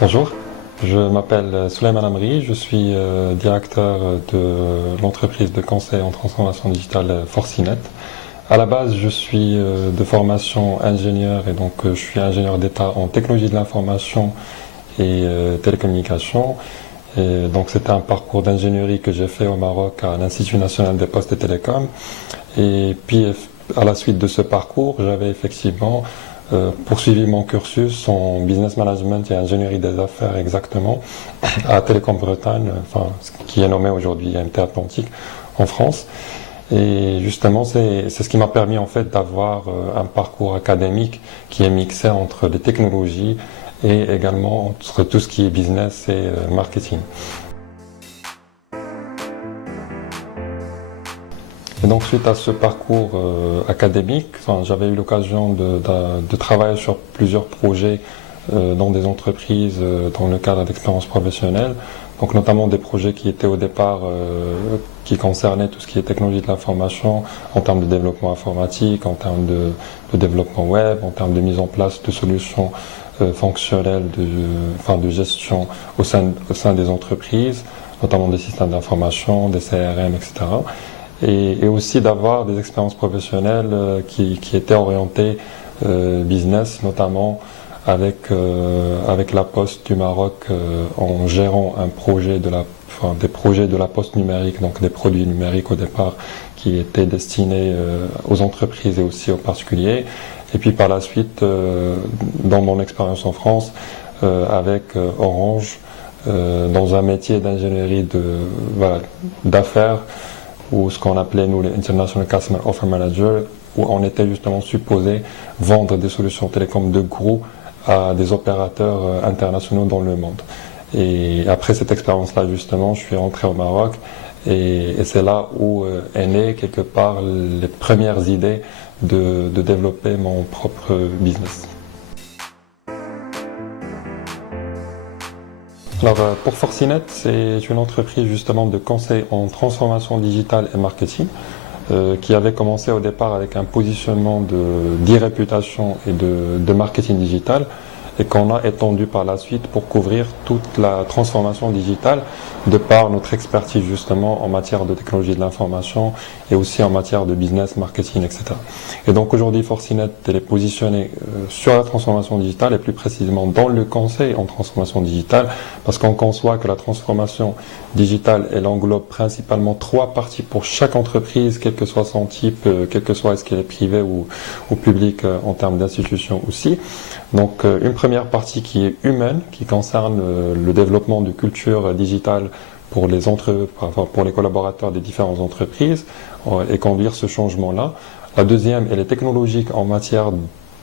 Bonjour, je m'appelle Souleymane Amri, je suis directeur de l'entreprise de conseil en transformation digitale Forcinet. À la base, je suis de formation ingénieur et donc je suis ingénieur d'État en technologie de l'information et télécommunications. Et donc c'était un parcours d'ingénierie que j'ai fait au Maroc à l'Institut national des postes et télécoms. Et puis à la suite de ce parcours, j'avais effectivement poursuivi mon cursus en business management et ingénierie des affaires exactement à Télécom Bretagne, enfin, qui est nommé aujourd'hui IMT Atlantique en France. Et justement, c'est ce qui m'a permis en fait d'avoir un parcours académique qui est mixé entre les technologies et également entre tout ce qui est business et marketing. Et donc suite à ce parcours académique, j'avais eu l'occasion de travailler sur plusieurs projets dans des entreprises dans le cadre d'expériences professionnelles, donc notamment des projets qui étaient au départ qui concernaient tout ce qui est technologie de l'information en termes de développement informatique, en termes de développement web, en termes de mise en place de solutions fonctionnelles de gestion au sein des entreprises, notamment des systèmes d'information, des CRM, etc. Et aussi d'avoir des expériences professionnelles qui étaient orientées business, notamment avec la Poste du Maroc en gérant des projets de la Poste numérique, donc des produits numériques au départ qui étaient destinés aux entreprises et aussi aux particuliers. Et puis par la suite, dans mon expérience en France, avec Orange, dans un métier d'ingénierie d'affaires, ou ce qu'on appelait nous les International Customer Offer Manager, où on était justement supposé vendre des solutions télécom de gros à des opérateurs internationaux dans le monde. Et après cette expérience-là, justement, je suis rentré au Maroc et c'est là où est né quelque part les premières idées de développer mon propre business. Alors pour Forcinet, c'est une entreprise justement de conseil en transformation digitale et marketing qui avait commencé au départ avec un positionnement d'e-réputation et de marketing digital et qu'on a étendu par la suite pour couvrir toute la transformation digitale de par notre expertise justement en matière de technologie de l'information et aussi en matière de business, marketing, etc. Et donc aujourd'hui Forcinet elle est positionnée sur la transformation digitale et plus précisément dans le conseil en transformation digitale parce qu'on conçoit que la transformation digitale elle englobe principalement 3 parties pour chaque entreprise, quel que soit son type, quel que soit est-ce qu'elle est privée ou publique en termes d'institutions aussi. Donc une première partie qui est humaine, qui concerne le développement de culture digitale pour les collaborateurs des différentes entreprises et conduire ce changement-là. La deuxième, elle est technologique en matière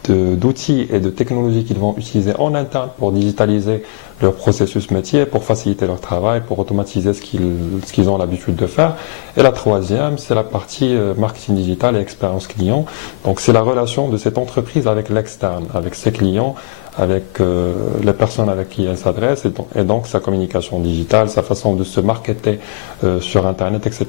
d'outils et de technologies qu'ils vont utiliser en interne pour digitaliser leur processus métier, pour faciliter leur travail, pour automatiser ce qu'ils ont l'habitude de faire. Et la troisième, c'est la partie marketing digital et expérience client. Donc c'est la relation de cette entreprise avec l'externe, avec ses clients, avec les personnes avec qui elle s'adresse et donc sa communication digitale, sa façon de se marketer sur Internet, etc.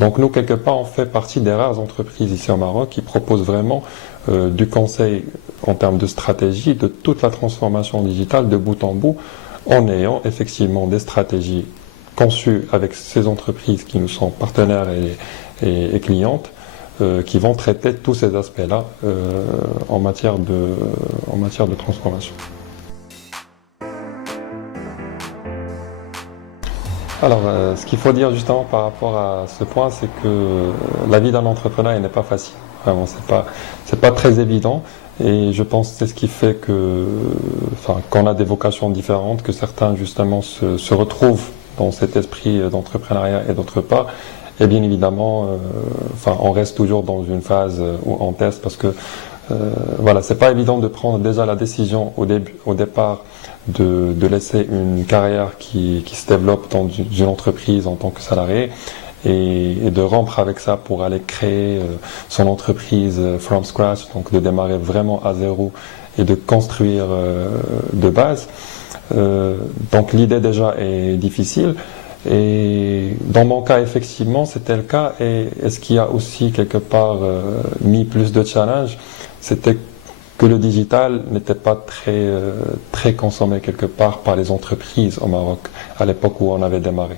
Donc nous, quelque part, on fait partie des rares entreprises ici au Maroc qui proposent vraiment du conseil en termes de stratégie de toute la transformation digitale de bout en bout en ayant effectivement des stratégies conçues avec ces entreprises qui nous sont partenaires et clientes qui vont traiter tous ces aspects-là en matière de transformation. Alors, ce qu'il faut dire justement par rapport à ce point, c'est que la vie d'un entrepreneur n'est pas facile. Vraiment, c'est pas très évident. Et je pense que c'est ce qui fait qu'on a des vocations différentes, que certains justement se retrouvent dans cet esprit d'entrepreneuriat et d'autres pas. Et bien évidemment, on reste toujours dans une phase où on teste parce que c'est pas évident de prendre déjà la décision au départ de laisser une carrière qui se développe dans une entreprise en tant que salarié et de rompre avec ça pour aller créer son entreprise from scratch, donc de démarrer vraiment à zéro et de construire de base. Donc l'idée déjà est difficile. Et dans mon cas, effectivement, c'était le cas. Et ce qui a aussi quelque part mis plus de challenge, c'était que le digital n'était pas très consommé quelque part par les entreprises au Maroc à l'époque où on avait démarré.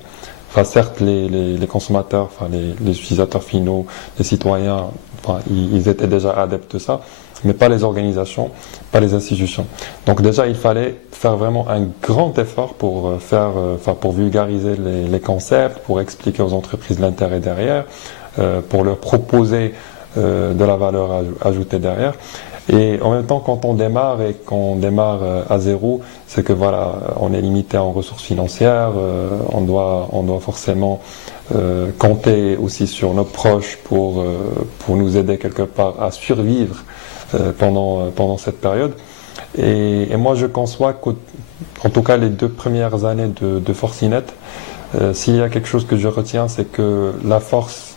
Enfin, certes, les consommateurs, enfin, les utilisateurs finaux, les citoyens, enfin, ils étaient déjà adeptes de ça, mais pas les organisations, pas les institutions. Donc déjà, il fallait faire vraiment un grand effort pour pour vulgariser les concepts, pour expliquer aux entreprises l'intérêt derrière, pour leur proposer de la valeur ajoutée derrière. Et en même temps, quand on démarre et qu'on démarre à zéro, c'est que voilà, on est limité en ressources financières, on doit forcément compter aussi sur nos proches pour nous aider quelque part à survivre pendant cette période. Et moi, je conçois qu'en tout cas les 2 premières années de Forcinet, s'il y a quelque chose que je retiens, c'est que la force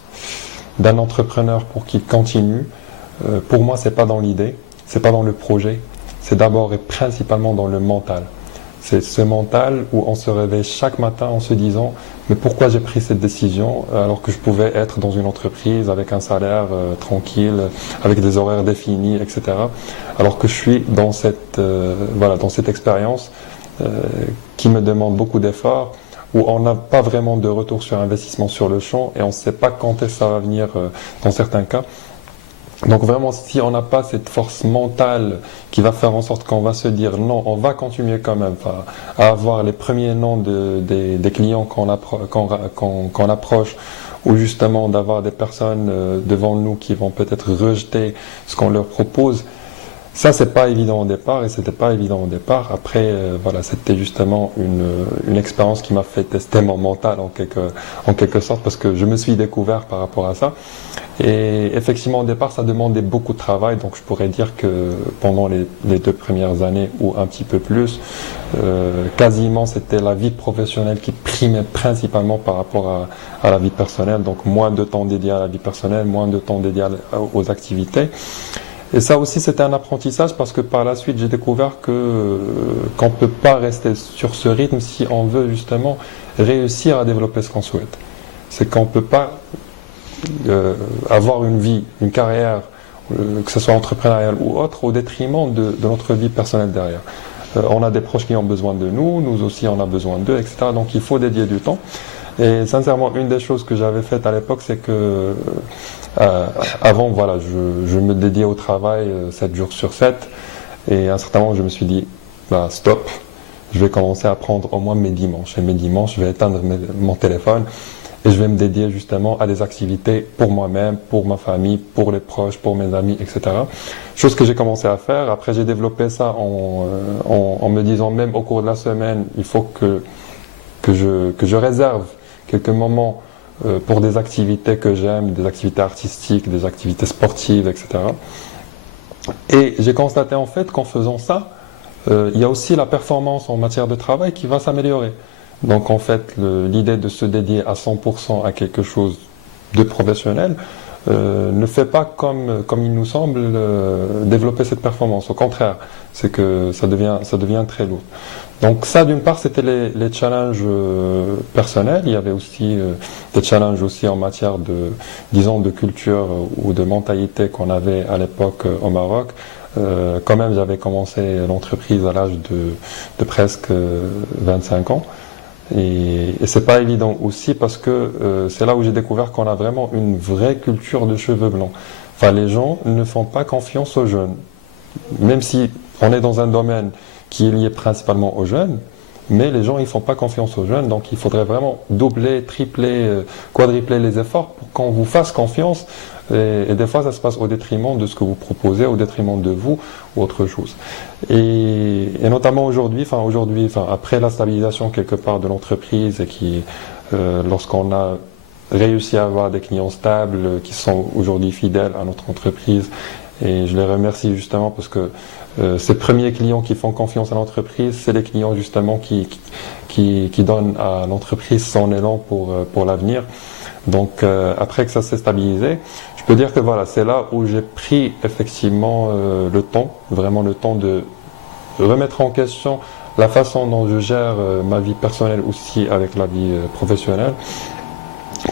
d'un entrepreneur pour qu'il continue, pour moi, c'est pas dans l'idée, c'est pas dans le projet, c'est d'abord et principalement dans le mental. C'est ce mental où on se réveille chaque matin en se disant mais pourquoi j'ai pris cette décision alors que je pouvais être dans une entreprise avec un salaire tranquille, avec des horaires définis, etc. Alors que je suis dans cette expérience qui me demande beaucoup d'efforts, où on n'a pas vraiment de retour sur investissement sur le champ et on ne sait pas quand ça va venir dans certains cas. Donc vraiment, si on n'a pas cette force mentale qui va faire en sorte qu'on va se dire non, on va continuer quand même à avoir les premiers noms des clients qu'on approche, ou justement d'avoir des personnes devant nous qui vont peut-être rejeter ce qu'on leur propose. Ça, c'est pas évident au départ, et c'était pas évident au départ. Après, c'était justement une expérience qui m'a fait tester mon mental en quelque sorte, parce que je me suis découvert par rapport à ça. Et effectivement, au départ, ça demandait beaucoup de travail, donc je pourrais dire que pendant les 2 premières années, ou un petit peu plus, quasiment c'était la vie professionnelle qui primait principalement par rapport à la vie personnelle. Donc moins de temps dédié à la vie personnelle, moins de temps dédié aux activités. Et ça aussi, c'était un apprentissage parce que par la suite, j'ai découvert qu'on ne peut pas rester sur ce rythme si on veut justement réussir à développer ce qu'on souhaite. C'est qu'on ne peut pas avoir une vie, une carrière, que ce soit entrepreneuriale ou autre, au détriment de notre vie personnelle derrière. On a des proches qui ont besoin de nous, nous aussi on a besoin d'eux, etc. Donc il faut dédier du temps. Et sincèrement, une des choses que j'avais faites à l'époque, c'est que avant, je me dédiais au travail 7 jours sur 7. Et à un certain moment, je me suis dit, stop, je vais commencer à prendre au moins mes dimanches. Et mes dimanches, je vais éteindre mon téléphone et je vais me dédier justement à des activités pour moi-même, pour ma famille, pour les proches, pour mes amis, etc. Chose que j'ai commencé à faire. Après, j'ai développé ça en me disant, même au cours de la semaine, il faut que je réserve quelques moments pour des activités que j'aime, des activités artistiques, des activités sportives, etc. Et j'ai constaté en fait qu'en faisant ça, il y a aussi la performance en matière de travail qui va s'améliorer. Donc en fait, l'idée de se dédier à 100% à quelque chose de professionnel ne fait pas comme il nous semble développer cette performance. Au contraire, c'est que ça devient très lourd. Donc ça, d'une part, c'était les challenges personnels. Il y avait aussi des challenges aussi en matière de culture ou de mentalité qu'on avait à l'époque au Maroc. Quand même, j'avais commencé l'entreprise à l'âge de presque 25 ans. Et c'est pas évident aussi parce que c'est là où j'ai découvert qu'on a vraiment une vraie culture de cheveux blancs. Enfin, les gens ne font pas confiance aux jeunes. Même si on est dans un domaine qui est lié principalement aux jeunes, mais les gens ils font pas confiance aux jeunes, donc il faudrait vraiment doubler, tripler, quadrupler les efforts pour qu'on vous fasse confiance. Et des fois, ça se passe au détriment de ce que vous proposez, au détriment de vous ou autre chose. Et notamment aujourd'hui, après la stabilisation quelque part de l'entreprise et lorsqu'on a réussi à avoir des clients stables qui sont aujourd'hui fidèles à notre entreprise, et je les remercie justement parce que ces premiers clients qui font confiance à l'entreprise, c'est les clients justement qui donnent à l'entreprise son élan pour l'avenir. Donc après que ça s'est stabilisé, je peux dire que c'est là où j'ai pris effectivement vraiment le temps de remettre en question la façon dont je gère ma vie personnelle aussi avec la vie professionnelle.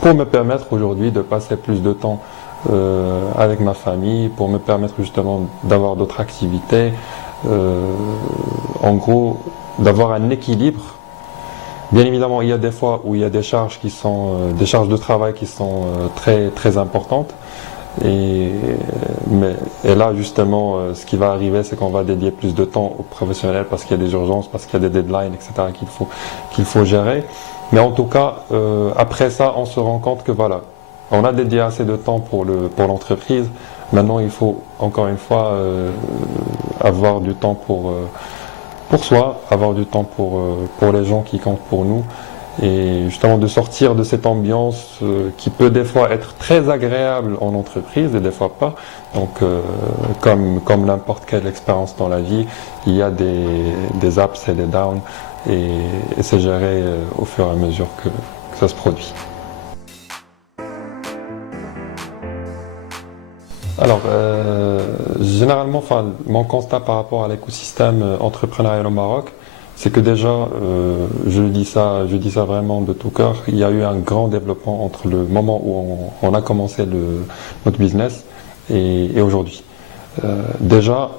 pour me permettre aujourd'hui de passer plus de temps avec ma famille, pour me permettre justement d'avoir d'autres activités, en gros d'avoir un équilibre. Bien évidemment, il y a des fois où il y a des charges qui sont des charges de travail qui sont très très importantes. Et là, justement, ce qui va arriver, c'est qu'on va dédier plus de temps aux professionnels parce qu'il y a des urgences, parce qu'il y a des deadlines, etc. qu'il faut gérer. Mais en tout cas, après ça, on se rend compte que voilà, on a dédié assez de temps pour l'entreprise. Maintenant, il faut encore une fois avoir du temps pour soi, avoir du temps pour les gens qui comptent pour nous. Et justement de sortir de cette ambiance qui peut des fois être très agréable en entreprise et des fois pas. Donc comme n'importe quelle expérience dans la vie, il y a des ups et des downs et c'est géré au fur et à mesure que ça se produit. Alors, généralement, mon constat par rapport à l'écosystème entrepreneurial au Maroc, c'est que déjà, je dis ça vraiment de tout cœur, il y a eu un grand développement entre le moment où on a commencé notre business et aujourd'hui. Déjà,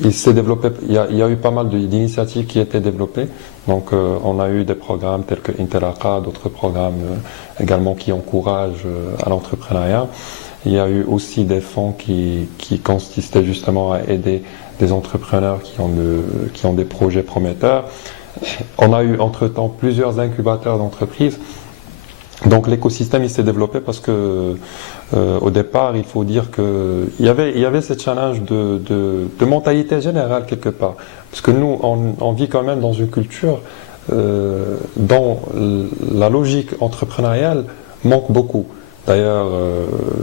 il s'est développé, il y a eu pas mal d'initiatives qui étaient développées. Donc, on a eu des programmes tels que Interaqa, d'autres programmes également qui encouragent à l'entrepreneuriat. Il y a eu aussi des fonds qui consistaient justement à aider des entrepreneurs qui ont des projets prometteurs. On a eu entre-temps plusieurs incubateurs d'entreprises. Donc l'écosystème il s'est développé parce que au départ il faut dire que il y avait ce challenge de mentalité générale quelque part. Parce que nous on vit quand même dans une culture dont la logique entrepreneuriale manque beaucoup. D'ailleurs,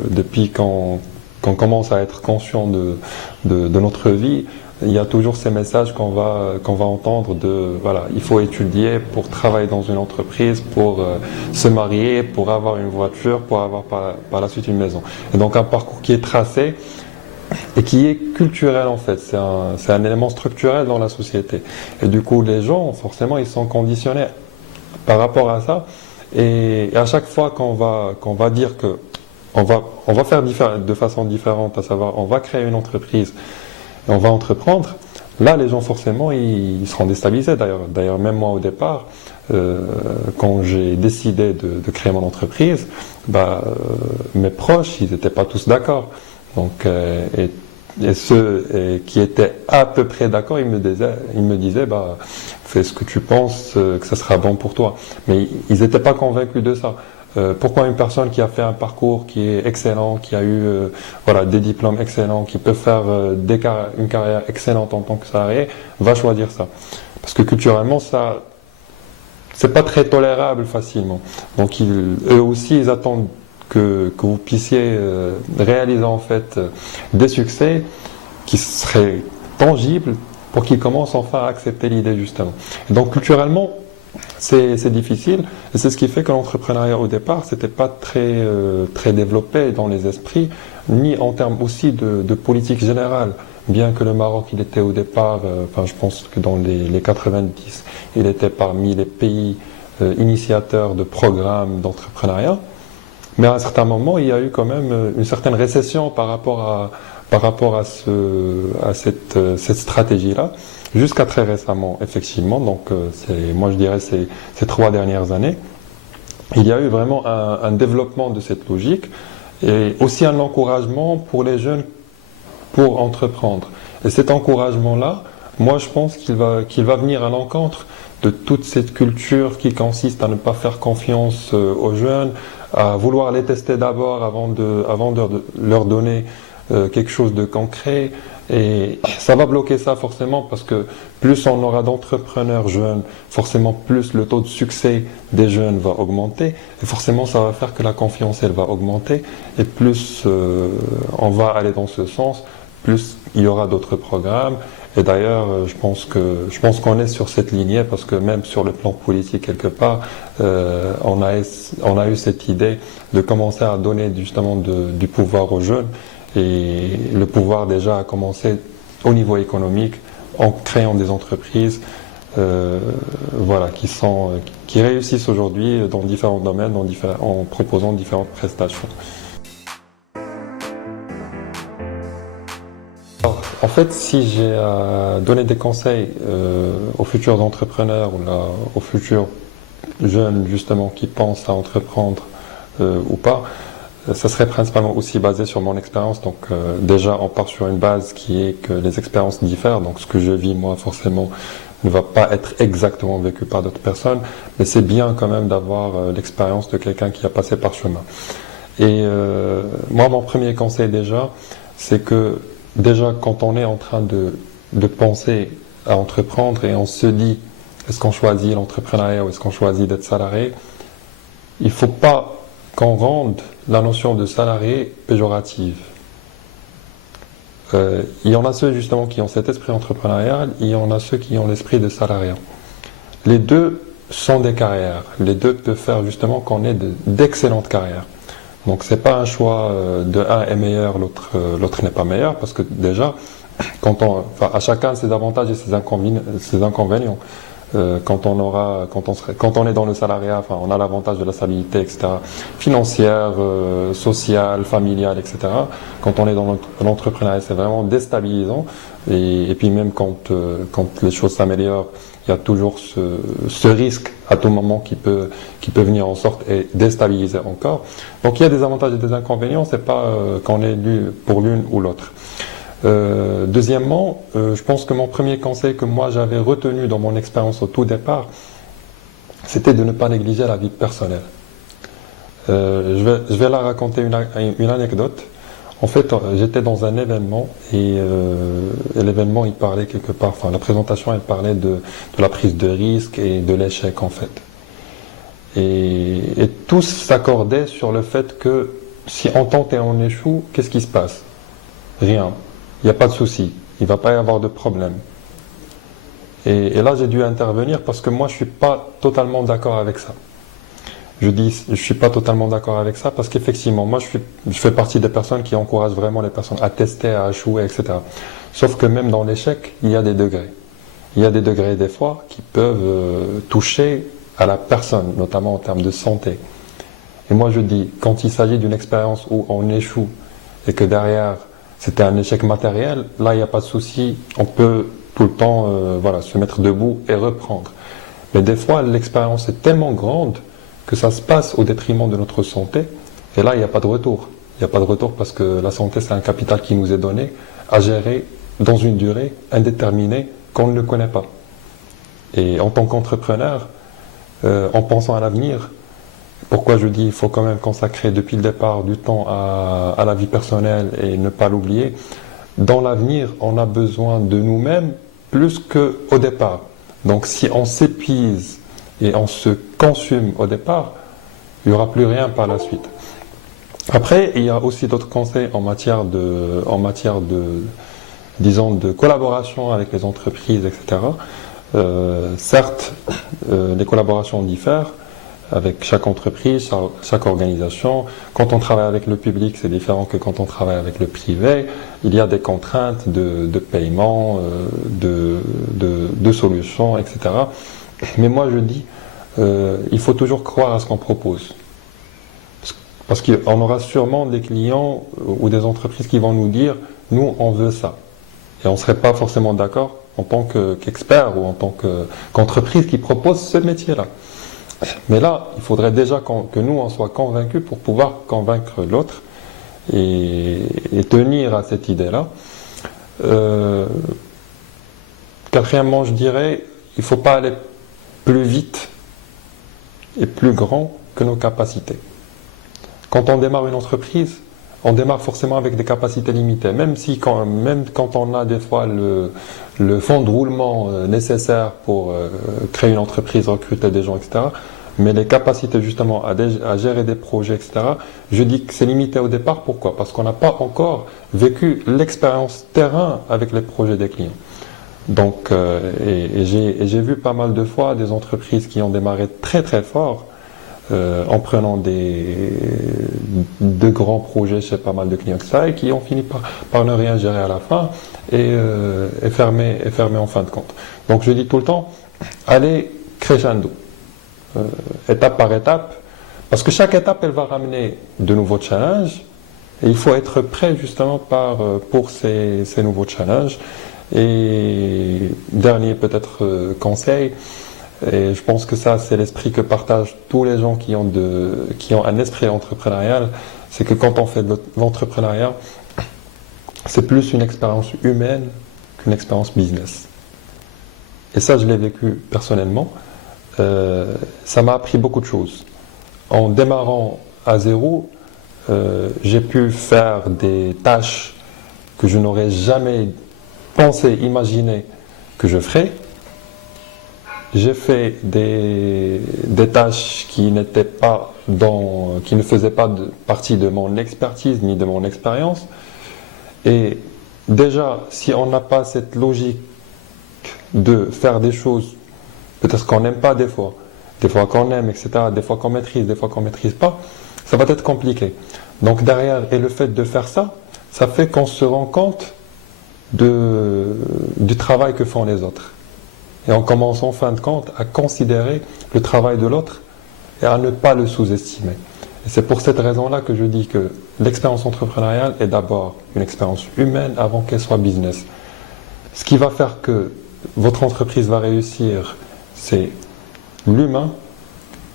depuis qu'on commence à être conscient de notre vie, il y a toujours ces messages qu'on va entendre de voilà, il faut étudier pour travailler dans une entreprise, pour se marier, pour avoir une voiture, pour avoir par la suite une maison. Et donc un parcours qui est tracé et qui est culturel en fait, c'est un élément structurel dans la société. Et du coup, les gens, forcément, ils sont conditionnés par rapport à ça. Et à chaque fois qu'on va dire que on va faire de façon différente, à savoir on va créer une entreprise et on va entreprendre, là les gens forcément ils seront déstabilisés. D'ailleurs même moi au départ, quand j'ai décidé de créer mon entreprise, mes proches ils n'étaient pas tous d'accord. Donc et ceux qui étaient à peu près d'accord, ils me disaient fais ce que tu penses que ça sera bon pour toi. Mais ils n'étaient pas convaincus de ça. Pourquoi une personne qui a fait un parcours qui est excellent, qui a eu des diplômes excellents, qui peut faire une carrière excellente en tant que salarié, va choisir ça? Parce que culturellement, ça, c'est pas très tolérable facilement. Donc eux aussi, ils attendent que vous puissiez réaliser en fait des succès qui seraient tangibles pour qu'ils commencent enfin à accepter l'idée justement. Et donc culturellement, c'est difficile et c'est ce qui fait que l'entrepreneuriat au départ, c'était pas très développé dans les esprits, ni en termes aussi de politique générale. Bien que le Maroc, il était au départ, je pense que dans les 90, il était parmi les pays initiateurs de programmes d'entrepreneuriat. Mais à un certain moment, il y a eu quand même une certaine récession par rapport à cette stratégie-là, jusqu'à très récemment, effectivement. Donc, moi je dirais ces 3 dernières années, il y a eu vraiment un développement de cette logique et aussi un encouragement pour les jeunes pour entreprendre. Et cet encouragement-là, moi je pense qu'il va venir à l'encontre de toute cette culture qui consiste à ne pas faire confiance aux jeunes, à vouloir les tester d'abord avant de leur donner quelque chose de concret. Et ça va bloquer ça forcément parce que plus on aura d'entrepreneurs jeunes, forcément plus le taux de succès des jeunes va augmenter et forcément ça va faire que la confiance elle va augmenter et plus on va aller dans ce sens, plus il y aura d'autres programmes. Et d'ailleurs, je pense qu'on est sur cette lignée parce que même sur le plan politique quelque part, on a eu cette idée de commencer à donner justement du pouvoir aux jeunes et le pouvoir déjà a commencé au niveau économique en créant des entreprises voilà, qui réussissent aujourd'hui dans différents domaines, en proposant différentes prestations. Alors, en fait, si j'ai à donner des conseils aux futurs entrepreneurs aux futurs jeunes justement qui pensent à entreprendre ou pas, ça serait principalement aussi basé sur mon expérience. Donc déjà, on part sur une base qui est que les expériences diffèrent. Donc ce que je vis moi forcément ne va pas être exactement vécu par d'autres personnes, mais c'est bien quand même d'avoir l'expérience de quelqu'un qui a passé par chemin. Et moi, mon premier conseil déjà, c'est que déjà quand on est en train de penser à entreprendre et on se dit est-ce qu'on choisit l'entrepreneuriat ou est-ce qu'on choisit d'être salarié, il ne faut pas qu'on rende la notion de salarié péjorative. Il y en a ceux justement qui ont cet esprit entrepreneurial, il y en a ceux qui ont l'esprit de salariat. Les deux sont des carrières, les deux peuvent faire justement qu'on ait d'excellentes carrières. Donc c'est pas un choix de un est meilleur, l'autre n'est pas meilleur, parce que déjà, à chacun ses avantages et ses inconvénients. Quand on est dans le salariat, enfin, on a l'avantage de la stabilité, etc., financière, sociale, familiale, etc. Quand on est dans l'entrepreneuriat, c'est vraiment déstabilisant. Et puis même quand les choses s'améliorent, il y a toujours ce risque à tout moment qui peut venir en sorte et déstabiliser encore. Donc il y a des avantages et des inconvénients, c'est pas qu'on est pour l'une ou l'autre. Deuxièmement, je pense que mon premier conseil que moi j'avais retenu dans mon expérience au tout départ, c'était de ne pas négliger la vie personnelle. Je vais la raconter une anecdote. En fait, j'étais dans un événement et l'événement il parlait quelque part, enfin la présentation elle parlait de la prise de risque et de l'échec en fait. Et tous s'accordaient sur le fait que si on tente et on échoue, qu'est-ce qui se passe? Rien. Il n'y a pas de souci, il ne va pas y avoir de problème. Et là, j'ai dû intervenir parce que moi, je ne suis pas totalement d'accord avec ça. Je dis, je ne suis pas totalement d'accord avec ça parce qu'effectivement, moi, je fais partie des personnes qui encouragent vraiment les personnes à tester, à échouer, etc. Sauf que même dans l'échec, il y a des degrés. Il y a des degrés, des fois, qui peuvent toucher à la personne, notamment en termes de santé. Et moi, je dis, quand il s'agit d'une expérience où on échoue et que derrière, c'était un échec matériel, là il n'y a pas de souci, on peut tout le temps se mettre debout et reprendre. Mais des fois, l'expérience est tellement grande que ça se passe au détriment de notre santé, et là il n'y a pas de retour. Il n'y a pas de retour parce que la santé c'est un capital qui nous est donné à gérer dans une durée indéterminée qu'on ne connaît pas. Et en tant qu'entrepreneur, en pensant à l'avenir, pourquoi je dis qu'il faut quand même consacrer depuis le départ du temps à la vie personnelle et ne pas l'oublier. Dans l'avenir, on a besoin de nous-mêmes plus qu'au départ. Donc si on s'épuise et on se consume au départ, il n'y aura plus rien par la suite. Après, il y a aussi d'autres conseils en matière disons, de collaboration avec les entreprises, etc. Certes, les collaborations diffèrent avec chaque entreprise, chaque organisation. Quand on travaille avec le public, c'est différent que quand on travaille avec le privé. Il y a des contraintes de paiement, de solutions, etc. Mais moi, je dis, il faut toujours croire à ce qu'on propose. Parce qu'on aura sûrement des clients ou des entreprises qui vont nous dire, nous, on veut ça. Et on ne serait pas forcément d'accord en tant qu'expert ou en tant qu'entreprise qui propose ce métier-là. Mais là, il faudrait déjà que nous, on soit convaincus pour pouvoir convaincre l'autre et tenir à cette idée-là. Quatrièmement, je dirais, il ne faut pas aller plus vite et plus grand que nos capacités. Quand on démarre une entreprise, on démarre forcément avec des capacités limitées, même quand on a des fois le fonds de roulement nécessaire pour créer une entreprise, recruter des gens, etc. Mais les capacités justement à gérer des projets, etc., je dis que c'est limité au départ. Pourquoi? Parce qu'on n'a pas encore vécu l'expérience terrain avec les projets des clients. Donc, j'ai vu pas mal de fois des entreprises qui ont démarré très très fort, en prenant de grands projets chez pas mal de clients que ça, et qui ont fini par ne rien gérer à la fin et fermer en fin de compte. Donc je dis tout le temps, aller crescendo, étape par étape, parce que chaque étape, elle va ramener de nouveaux challenges, et il faut être prêt justement pour ces nouveaux challenges. Et dernier peut-être conseil, et je pense que ça c'est l'esprit que partagent tous les gens qui ont un esprit entrepreneurial, c'est que quand on fait de l'entrepreneuriat, c'est plus une expérience humaine qu'une expérience business. Et ça, je l'ai vécu personnellement. Ça m'a appris beaucoup de choses. En démarrant à zéro, j'ai pu faire des tâches que je n'aurais jamais pensé, imaginé que je ferais. J'ai fait des tâches qui ne faisaient pas partie de mon expertise ni de mon expérience. Et déjà, si on n'a pas cette logique de faire des choses, peut-être qu'on n'aime pas des fois qu'on aime, etc., des fois qu'on maîtrise, des fois qu'on ne maîtrise pas, ça va être compliqué. Donc derrière, et le fait de faire ça, ça fait qu'on se rend compte du travail que font les autres. Et on commence en fin de compte à considérer le travail de l'autre et à ne pas le sous-estimer. Et c'est pour cette raison-là que je dis que l'expérience entrepreneuriale est d'abord une expérience humaine avant qu'elle soit business. Ce qui va faire que votre entreprise va réussir, c'est l'humain,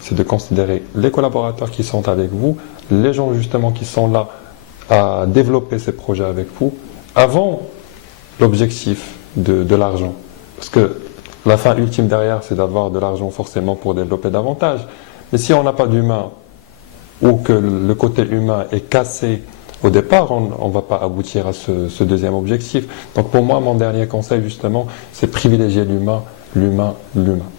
c'est de considérer les collaborateurs qui sont avec vous, les gens justement qui sont là à développer ces projets avec vous, avant l'objectif de l'argent. Parce que la fin ultime derrière, c'est d'avoir de l'argent forcément pour développer davantage. Mais si on n'a pas d'humain, ou que le côté humain est cassé au départ, on ne va pas aboutir à ce deuxième objectif. Donc pour moi, mon dernier conseil justement, c'est privilégier l'humain, l'humain, l'humain.